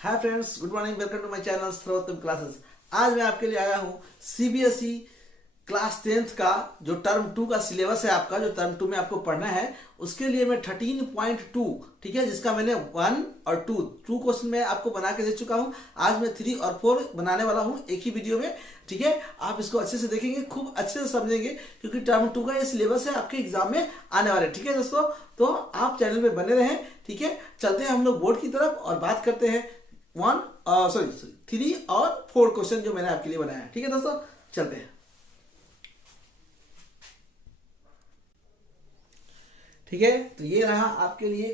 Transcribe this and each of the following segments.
Hi friends, good morning. Welcome to my channel Sarvottam classes. आज मैं आपके लिए आया हूँ सीबीएसई क्लास 10th का जो टर्म 2 का सिलेबस है, आपका जो टर्म 2 में आपको पढ़ना है, उसके लिए मैं 13.2, ठीक है, जिसका मैंने 1 और 2 क्वेश्चन मैं आपको बना के दे चुका हूँ। आज मैं 3 और 4 बनाने वाला हूँ एक ही वीडियो में, ठीक है। आप इसको अच्छे से देखेंगे, खूब अच्छे से समझेंगे, क्योंकि टर्म 2 का ये सिलेबस है, आपके एग्जाम में आने वाले, ठीक है दोस्तों। तो आप चैनल पे बने रहें, ठीक है। चलते हैं हम लोग बोर्ड की तरफ और बात करते हैं 3 और 4 क्वेश्चन जो मैंने आपके लिए बनाया है, ठीक है दोस्तों। चलते हैं, ठीक है। तो ये रहा आपके लिए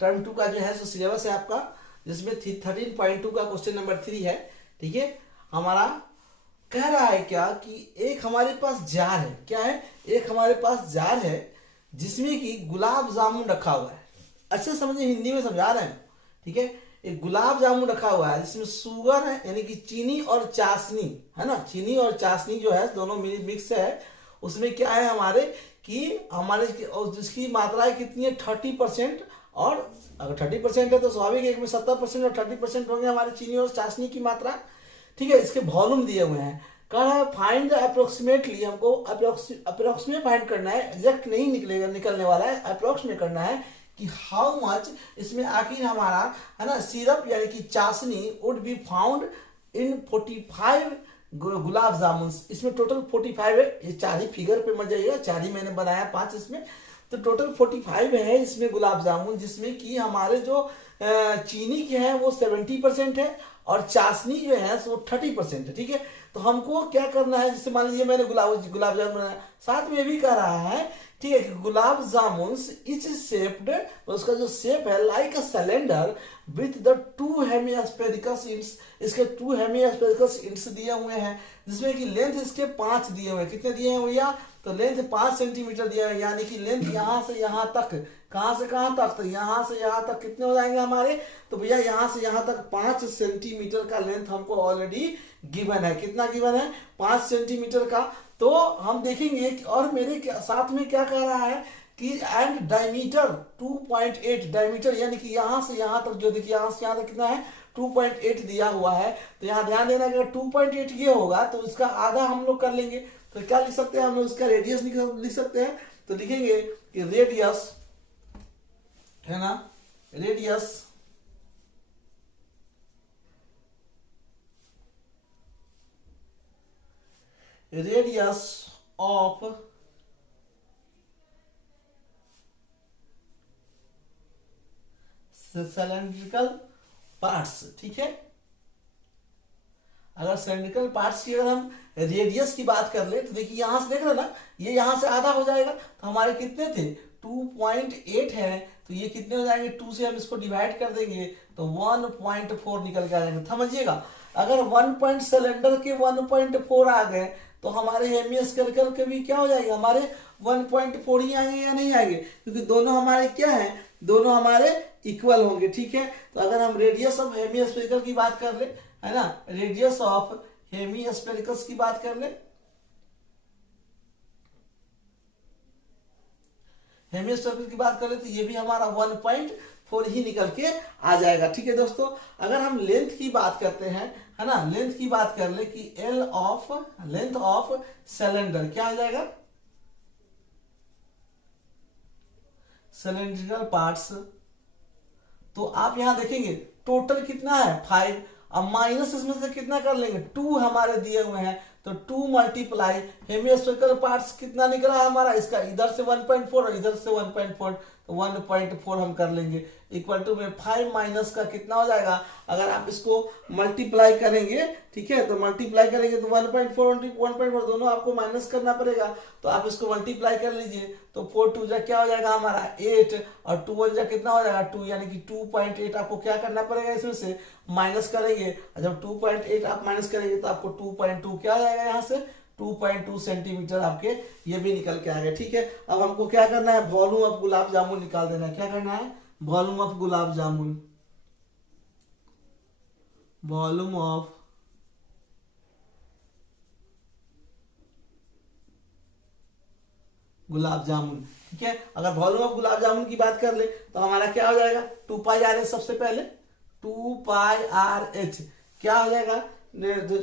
टर्म 2 का जो है सो सिलेबस है आपका, जिसमें 13.2 का क्वेश्चन नंबर 3 है, ठीक है। हमारा कह रहा है क्या कि एक हमारे पास जार है, क्या है, एक हमारे पास जार है जिसमें कि गुलाब जामुन रखा हुआ है। अच्छे से समझिए, हिंदी में समझा रहे हैं, ठीक है। एक गुलाब जामुन रखा हुआ है जिसमें शुगर है, यानी कि चीनी और चाशनी है ना, चीनी और चाशनी जो है दोनों मिक्स है। उसमें क्या है हमारे कि हमारे जिसकी मात्रा कितनी है 30%, और अगर 30% है तो स्वाभाविक है कि 70% और 30% होंगे हमारे चीनी और चाशनी की मात्रा, ठीक है। इसके वॉल्यूम दिए हुए हैं। कह रहा है फाइंड द अप्रोक्सीमेटली, हमको अप्रोक्सीमेट फाइंड करना है, एग्जैक्ट नहीं निकलेगा, निकलने वाला है, अप्रोक्सीमेट करना है कि हाउ मच इसमें आखिर हमारा है ना सिरप यानी कि चाशनी would be found in 45 gulab jamun. इसमें टोटल 45 है, ये 4 ही फिगर पे मत जाइएगा, 4 ही मैंने बनाया, 5 इसमें, तो टोटल 45 है इसमें गुलाब जामुन, जिसमें कि हमारे जो चीनी के हैं वो 70% है और चाशनी जो है वो 30% है, ठीक है। तो हमको क्या करना है, जैसे मान लीजिए मैंने गुलाब जामुन बनाया, साथ में ये भी कह रहा है, ठीक है, कि गुलाब जामुन इज शेप्ड, उसका जो शेप है like a cylinder with the 2 hemispherical ends. इसके 2 हेमिस्फेरिकल इंड्स दिए हुए हैं, जिसमें कि लेंथ इसके 5 दिए हुए हैं। कितने दिए हैं भैया, तो लेंथ 5 सेंटीमीटर दिया है, यानी कि लेंथ यहाँ से यहाँ तक, कहाँ से कहाँ तक, तो यहाँ से यहाँ तक कितने हो जाएंगे हमारे, तो भैया यहाँ से यहाँ तक 5 सेंटीमीटर का लेंथ हमको ऑलरेडी गिवन है। कितना गिवन है, 5 सेंटीमीटर का। तो हम देखेंगे कि और मेरे साथ में क्या कह रहा है कि एंड डायमीटर 2.8, डायमीटर यानी कि यहाँ से यहाँ तक, जो देखिए यहाँ से यहाँ तक कितना है 2.8 दिया हुआ है। तो यहाँ ध्यान देना कि अगर 2.8 ये होगा तो इसका आधा हम लोग कर लेंगे, तो क्या लिख सकते हैं हम लोग, इसका रेडियस लिख सकते हैं। तो लिखेंगे कि रेडियस है ना, रेडियस ऑफ सिलेंड्रिकल पार्ट्स, ठीक है। अगर सिलेंड्रिकल पार्ट्स की अगर हम रेडियस की बात कर ले, तो देखिए यहां से देख रहे ना, ये यहां से आधा हो जाएगा, तो हमारे कितने थे 2.8 है, तो ये कितने हो जाएंगे, 2 से हम इसको डिवाइड कर देंगे तो 1.4 निकल के आ जाएंगे। समझिएगा, अगर 1 पॉइंट सिलेंडर के 1.4 आ गए तो हमारे हेमिस्फेरिकल के भी क्या हो जाएंगे, हमारे 1.4 ही आएंगे या नहीं आएंगे, क्योंकि दोनों हमारे क्या है, दोनों हमारे इक्वल होंगे, ठीक है। तो अगर हम रेडियस ऑफ हेमिस्फेरिकल की बात कर ले, है ना, रेडियस ऑफ हेमिस्फेरिकल्स की बात कर ले, हेमिस्फेरिकल की बात करें तो ये भी हमारा 1.4 ही निकल के आ जाएगा, ठीक है दोस्तों। अगर हम लेंथ की बात करते हैं, है ना, लेंथ की बात कर ले कि लेंथ ऑफ सिलेंडर क्या आ जाएगा, सिलेंड्रिकल पार्ट्स। तो आप यहां देखेंगे टोटल कितना है 5, अब माइनस इसमें से कितना कर लेंगे, 2 हमारे दिए हुए हैं, तो 2 मल्टीप्लाई हेमिस्फेरिकल पार्ट्स कितना निकला है हमारा, इसका इधर से 1.4 और इधर से 1.4, तो 1.4 हम कर लेंगे, इक्वल टू में 5 माइनस का कितना हो जाएगा, अगर आप इसको मल्टीप्लाई करेंगे, ठीक है, तो मल्टीप्लाई करेंगे तो 1.4 दोनों आपको माइनस करना पड़ेगा, तो आप इसको मल्टीप्लाई कर लीजिए, तो 4 2 जा क्या हो जाएगा हमारा 8, और 2 1 जा कितना हो जाएगा 2, यानी कि 2.8 आपको क्या करना पड़ेगा, इसमें से माइनस करेंगे, और जब 2.8 आप माइनस करेंगे तो आपको 2.2 क्या आ जाएगा, यहाँ से 2.2 सेंटीमीटर आपके ये भी निकल के आ गए, ठीक है। अब हमको क्या करना है, वॉल्यूम ऑफ गुलाब जामुन निकाल देना है। क्या करना है, volume of gulab jamun, volume of gulab jamun, ठीक है। अगर वॉल्यूम ऑफ गुलाब जामुन की बात कर ले तो हमारा क्या हो जाएगा, 2 पाई आ रहे सबसे पहले 2πr(h) क्या हो जाएगा,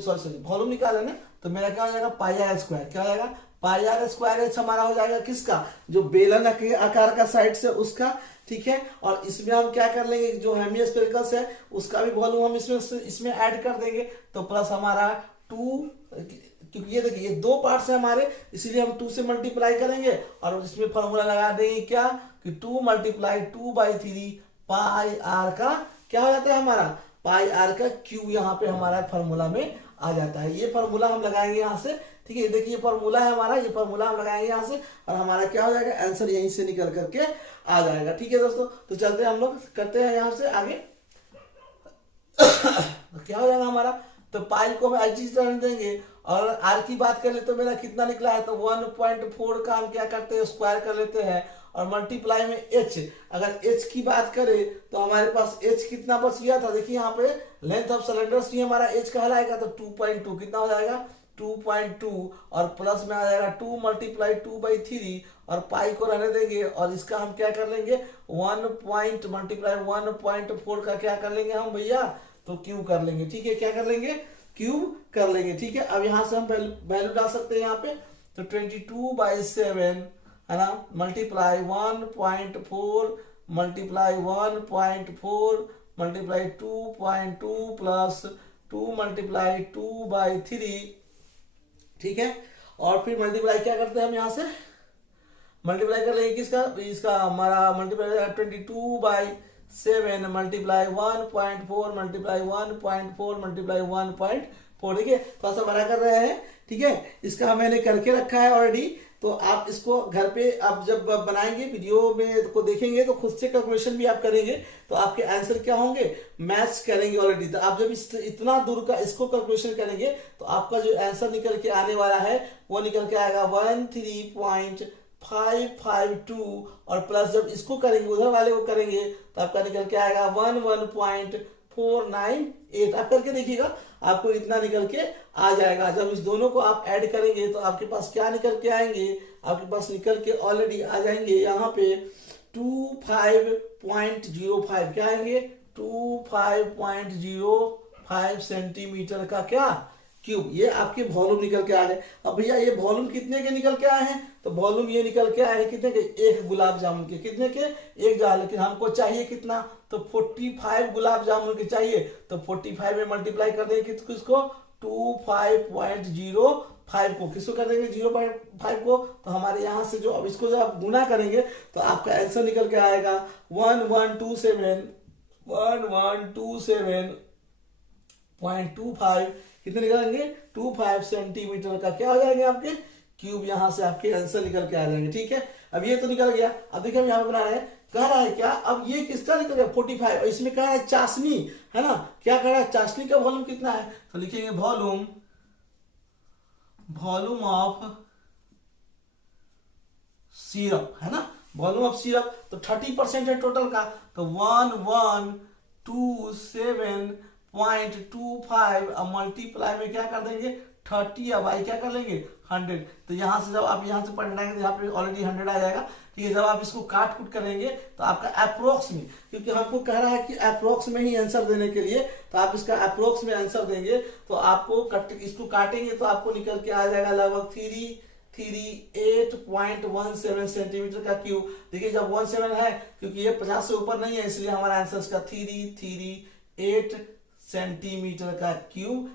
सॉरी वॉल्यूम निकाले ना, तो मेरा क्या हो जाएगा πr², क्या हो जाएगा πr²h हमारा हो जाएगा किसका, जो बेलन आकार का साइड से उसका, ठीक है। और इसमें हम क्या कर लेंगे, जो हेमिस्फेरिकल है उसका भी वॉल्यूम हम इसमें ऐड कर देंगे, तो प्लस हमारा 2, क्योंकि ये देखिए ये दो पार्ट्स है हमारे, इसीलिए हम 2 से मल्टीप्लाई करेंगे और इसमें फॉर्मूला लगा देंगे क्या कि 2 × 2/3 पाई आर का क्या हो जाता है हमारा, पाई आर का क्यूब यहाँ पे हमारा फॉर्मूला में आ जाता है। ये फॉर्मूला हम लगाएंगे यहाँ से, ठीक है। देखिए ये फॉर्मूला है हमारा, ये फॉर्मूला हम लगाएंगे यहाँ से और हमारा क्या हो जाएगा, आंसर यहीं से निकल करके आ जाएगा, ठीक है दोस्तों। तो चलते हैं हम लोग करते हैं यहाँ से आगे। तो क्या हो जाएगा हमारा, तो पाई को हम एच रहने देंगे और आर की बात कर ले तो मेरा कितना निकला है, तो 1.4 का हम क्या करते हैं स्क्वायर कर लेते हैं और मल्टीप्लाई में एच, अगर एच की बात करें तो हमारे पास एच कितना बच गया था, देखिए यहाँ पे लेंथ ऑफ सिलेंडर्स ही हमारा एच कहलाएगा, तो 2.2 कितना हो जाएगा 2.2 और प्लस में आ जाएगा 2 × 2/3 और पाई को रहने देंगे और इसका हम क्या कर लेंगे 1.4 का क्या कर लेंगे हम भैया, तो क्यूब कर लेंगे, ठीक है। क्या कर लेंगे, क्यूब कर लेंगे, ठीक है। अब यहाँ से हम वैल्यू डाल सकते हैं यहाँ पे, तो 22/7 है ना, मल्टीप्लाई 1.4 मल्टीप्लाई 1.4 मल्टीप्लाई 2.2 प्लस 2 × 2/3, ठीक है। और फिर मल्टीप्लाई क्या करते हैं हम यहाँ से, मल्टीप्लाई कर लेंगे किसका, इसका हमारा मल्टीप्लाई 22/7 मल्टीप्लाई 1.4 मल्टीप्लाई 1.4 मल्टीप्लाई 1.4, देखिए थोड़ा सा बड़ा कर रहे हैं, ठीक है। इसका मैंने करके रखा है ऑलरेडी, तो आप इसको घर पे आप जब बनाएंगे वीडियो में को देखेंगे तो खुद से कैलकुलेशन भी आप करेंगे, तो आपके आंसर क्या होंगे, मैच करेंगे ऑलरेडी। तो आप जब इतना दूर का इसको कैलकुलेशन करेंगे तो आपका जो आंसर निकल के आने वाला है वो निकल के आएगा 13.552 और प्लस जब इसको करेंगे उधर वाले को करेंगे तो आपका निकल के आएगा 11.498। आप करके देखिएगा आपको इतना निकल के आ जाएगा। जब इस दोनों को आप ऐड करेंगे तो आपके पास क्या निकल के आएंगे, आपके पास निकल के ऑलरेडी आ जाएंगे यहाँ पे 25.05, क्या आएंगे 25.05 सेंटीमीटर का क्या क्यूब, ये आपके वॉल्यूम निकल के आ गए। अब भैया ये वॉल्यूम कितने के निकल के आए हैं, तो वॉल्यूम ये निकल के आए हैं कितने के, एक गुलाब जामुन के, कितने के एक जा, लेकिन हमको चाहिए कितना, तो 45 गुलाब जामुन के चाहिए, तो 45 में मल्टीप्लाई कर देंगे किसको 25.05 को, किसको कर देंगे 0.5 को, तो हमारे यहाँ से जो अब इसको जब आप गुना करेंगे तो आपका आंसर निकल के आएगा 1127.25 कितने निकलेंगे 25 सेंटीमीटर का क्या हो जाएंगे आपके क्यूब, यहाँ से आपके आंसर निकल के आ जाएंगे, ठीक है। अब ये तो निकल गया। अब देखिए हम यहाँ पे बना रहे हैं, कह रहा है क्या, अब ये किसका निकल गया 45 और इसमें कह रहा है चाशनी, है ना, क्या कह रहा है चाशनी का वॉल्यूम कितना है, तो लिखेंगे वॉल्यूम ऑफ सिरप, है ना, वॉल्यूम ऑफ सिरप, तो 30% है टोटल का, तो 1127.25 अब मल्टीप्लाई में क्या कर देंगे 30 अब आई क्या कर लेंगे 100, तो यहाँ से जब आप यहाँ से पढ़ाएंगे तो यहाँ पे ऑलरेडी 100 आ जाएगा, ठीक है। जब आप इसको काट कूट करेंगे तो आपका अप्रोक्स में, क्योंकि हमको कह रहा है कि अप्रोक्स में ही आंसर देने के लिए, तो आप इसका अप्रोक्स में आंसर देंगे तो आपको इसको काटेंगे तो आपको निकल के आ जाएगा लगभग 338.17 सेंटीमीटर का क्यूब। देखिए जब 17 है क्योंकि ये 50 से ऊपर नहीं है इसलिए हमारा आंसर इसका 338 सेंटीमीटर का क्यूब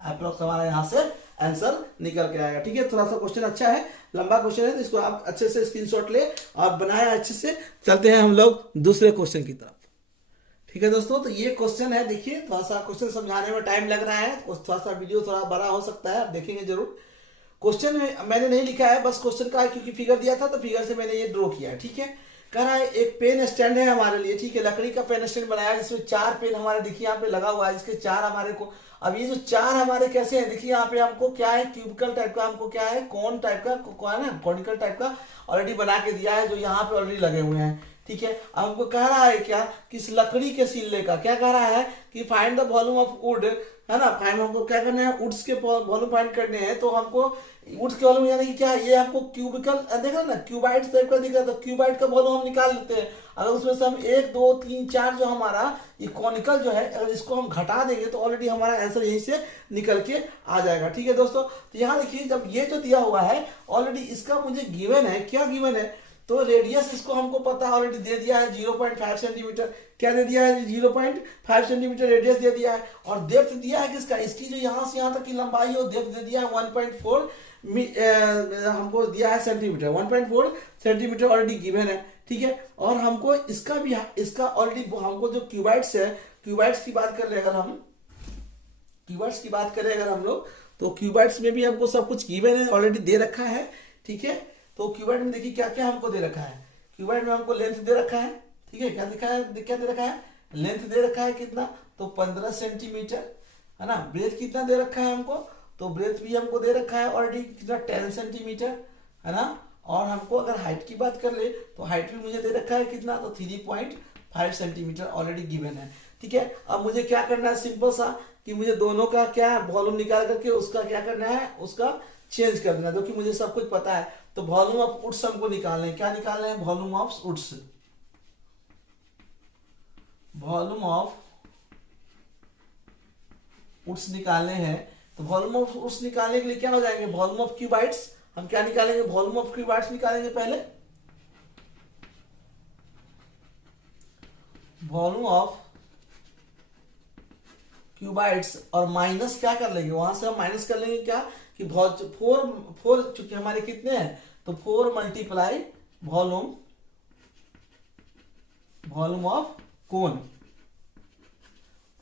अप्रोक्स हमारा यहाँ से आंसर निकल के आएगा, ठीक है। थोड़ा सा क्वेश्चन अच्छा है, लंबा क्वेश्चन है, तो इसको आप अच्छे से स्क्रीनशॉट ले और बनाया अच्छे से। चलते हैं हम लोग दूसरे क्वेश्चन की तरफ, ठीक है दोस्तों। तो ये क्वेश्चन है, देखिए थोड़ा सा क्वेश्चन समझाने में टाइम लग रहा है, थोड़ा सा वीडियो थोड़ा बड़ा हो सकता है, आप देखेंगे जरूर। क्वेश्चन मैंने नहीं लिखा है, बस क्वेश्चन का क्योंकि फिगर दिया था तो फिगर से मैंने ये ड्रॉ किया है, ठीक है। कह रहा है एक पेन स्टैंड है हमारे लिए, ठीक है, लकड़ी का पेन स्टैंड बनाया है जिसमें 4 पेन हमारे देखिए यहाँ पे लगा हुआ है, इसके 4 हमारे को। अब ये जो 4 हमारे कैसे हैं, देखिए यहाँ पे हमको क्या है क्यूबिकल टाइप का, हमको क्या है कोन टाइप का, है ना, कॉनिकल टाइप का ऑलरेडी बना के दिया है जो यहाँ पे ऑलरेडी लगे हुए हैं, ठीक है। अब हमको कह रहा है क्या कि इस लकड़ी के सिल्ले का क्या कह रहा है कि find the volume of would, है ना। फाइंड हमको क्या करना है, वुड्स के वॉल्यूम फाइंड करने हैं। तो हमको वुड्स के वॉल्यूम यानी कि क्या, ये हमको क्यूबिकल देख रहे ना, क्यूबाइट टाइप का दिख रहा था, क्यूबाइट का वॉल्यूम हम निकाल लेते हैं। अगर उसमें से हम 1 2 3 4 जो हमारा ये कॉनिकल जो है, अगर इसको हम घटा देंगे तो ऑलरेडी हमारा आंसर यहीं से निकल के आ जाएगा। ठीक है दोस्तों, तो यहाँ देखिए जब ये जो दिया हुआ है ऑलरेडी इसका मुझे गिवन है, क्या गिवन है, तो रेडियस इसको हमको पता ऑलरेडी दे दिया है 0.5 सेंटीमीटर। क्या दे दिया है, 0.5 सेंटीमीटर रेडियस दे दिया है। और डेप्थ दिया है किसका, इसकी जो यहाँ से यहाँ तक की लंबाई है, डेप्थ दे दिया है 1.4 हमको दिया है सेंटीमीटर, 1.4 सेंटीमीटर ऑलरेडी गिवन है। ठीक है, और हमको इसका भी, इसका ऑलरेडी हमको जो क्यूबाइट्स है, क्यूबाइट्स की बात कर रहे अगर हम, क्यूबाइट्स की बात करें अगर हम लोग, तो क्यूबाइट्स में भी हमको सब कुछ गिवन है, ऑलरेडी दे रखा है। ठीक है, तो क्यूबाइट में देखिए क्या क्या हमको दे रखा है। क्यूबाइट में हमको लेंथ दे रखा है, ठीक है, क्या दिखा है, क्या दे रखा है, लेंथ दे रखा है कितना, तो 15 सेंटीमीटर, है ना। ब्रेथ कितना दे रखा है हमको, तो ब्रेथ भी हमको दे रखा है ऑलरेडी कितना, 10 सेंटीमीटर, है ना। और हमको अगर हाइट की बात कर ले तो हाइट भी मुझे दे रखा है कितना, तो 3.5 सेंटीमीटर ऑलरेडी गिवन है। ठीक है, अब मुझे क्या करना है, सिंपल सा कि मुझे दोनों का क्या वॉल्यूम निकाल करके उसका क्या करना है, उसका चेंज कर देना, जो कि मुझे सब कुछ पता है। तो वॉल्यूम ऑफ वुड्स हमको निकालना है, क्या निकालना है, volume of woods, volume of woods निकालने हैं। तो वॉल्यूम ऑफ वुड्स निकालने के लिए क्या हो जाएंगे, वॉल्यूम ऑफ क्यूबाइट्स, हम क्या निकालेंगे, वॉल्यूम ऑफ क्यूबाइट्स निकालेंगे पहले, वॉल्यूम ऑफ क्यूबाइट्स, और माइनस क्या कर लेंगे, वहां से हम माइनस कर लेंगे क्या कि 4 चूंकि हमारे कितने हैं, तो 4 multiply volume of cone,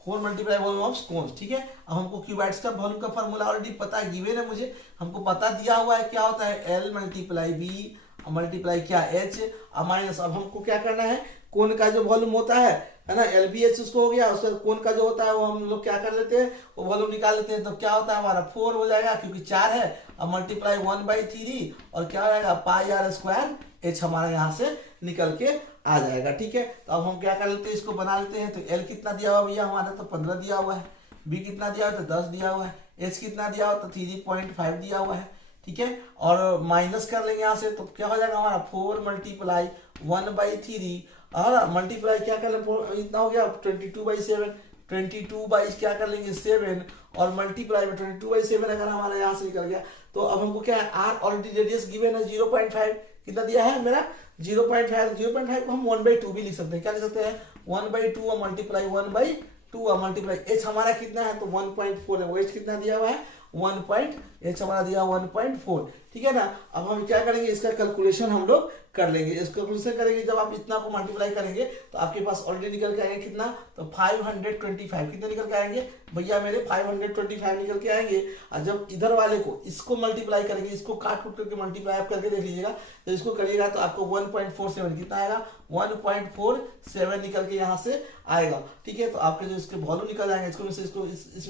4 multiply volume of cone. ठीक है, अब हमको क्यूबाइट्स का वॉल्यूम का फॉर्मूला ऑलरेडी पता है, गिवन है मुझे, हमको पता दिया हुआ है क्या होता है, L मल्टीप्लाई बी मल्टीप्लाई क्या H माइनस। अब हमको क्या करना है, कोन का जो वॉल्यूम होता है ना, LBH उसको हो गया, उसका कोन का जो होता है वो हम लोग क्या कर लेते हैं, वो वॉल्यूम निकाल लेते हैं। तो क्या होता है हमारा 4 हो जाएगा क्योंकि 4 है, अब मल्टीप्लाई 1/3 और क्या हो जाएगा पाई r स्क्वायर H हमारा यहाँ से निकल के आ जाएगा। ठीक है, तो अब हम क्या कर लेते हैं, इसको बना लेते हैं। तो L कितना दिया हुआ भैया हमारा, तो 15 दिया हुआ है, B कितना दिया हुआ है, तो 10 दिया हुआ है, H कितना दिया हुआ, तो 3.5 दिया हुआ है। ठीक है, और माइनस कर लेंगे यहाँ से, तो क्या हो जाएगा हमारा 4 मल्टीप्लाई 1/3 और मल्टीप्लाई क्या कर लेंगे, इतना हो गया 22/7, 22 क्या कर लेंगे 7 और मल्टीप्लाई में 22/7 अगर हमारा यहाँ से निकल गया। तो अब हमको क्या है, R ऑलरेडी रेडियस गिवन है 0.5, कितना दिया है मेरा 0.5 को हम 1/2 भी लिख सकते हैं, क्या लिख सकते हैं 1/2 और मल्टीप्लाई 1/2 और मल्टीप्लाई H हमारा कितना है, तो 1.4 है, वो H कितना दिया हुआ है 1. हमारा दिया 1.4। ठीक है ना, अब हम क्या करेंगे, इसका कैलकुलेशन हम लोग कर लेंगे। इस कैलकुलेशन करेंगे, जब आप इतना को मल्टीप्लाई करेंगे तो आपके पास ऑलरेडी निकल के आएंगे कितना, तो 525 कितने निकल के आएंगे भैया मेरे 525 निकल के आएंगे। और जब इधर वाले को इसको मल्टीप्लाई करेंगे, इसको काट कूट करके मल्टीप्लाई आप करके देख लीजिएगा, तो इसको करिएगा तो आपको 1.47 कितना आएगा 1.47 निकल के यहाँ से आएगा। ठीक है, तो आपके जो इसके वॉल्यूम निकल जाएंगे, इसमें से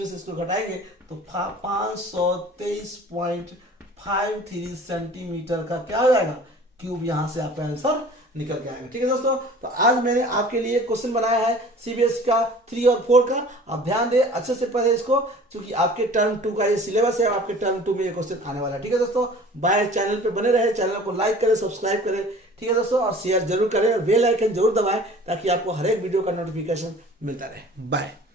इसको घटाएंगे तो 523.53 सेंटीमीटर का क्या हो जाएगा क्यूब, यहाँ से आपका आंसर निकल के आएगा। ठीक है दोस्तों, तो आज मैंने आपके लिए क्वेश्चन बनाया है सीबीएसई का 3 और 4 का। आप ध्यान दें, अच्छे से पढ़े इसको, क्योंकि आपके टर्म 2 का ये सिलेबस है, आपके टर्म 2 में ये क्वेश्चन आने वाला है। ठीक है दोस्तों, बाय, चैनल पे बने रहे, चैनल को लाइक करें, सब्सक्राइब करें। ठीक है दोस्तों, और शेयर जरूर करें और बेल आइकन जरूर दबाएं ताकि आपको हर एक वीडियो का नोटिफिकेशन मिलता रहे। बाय।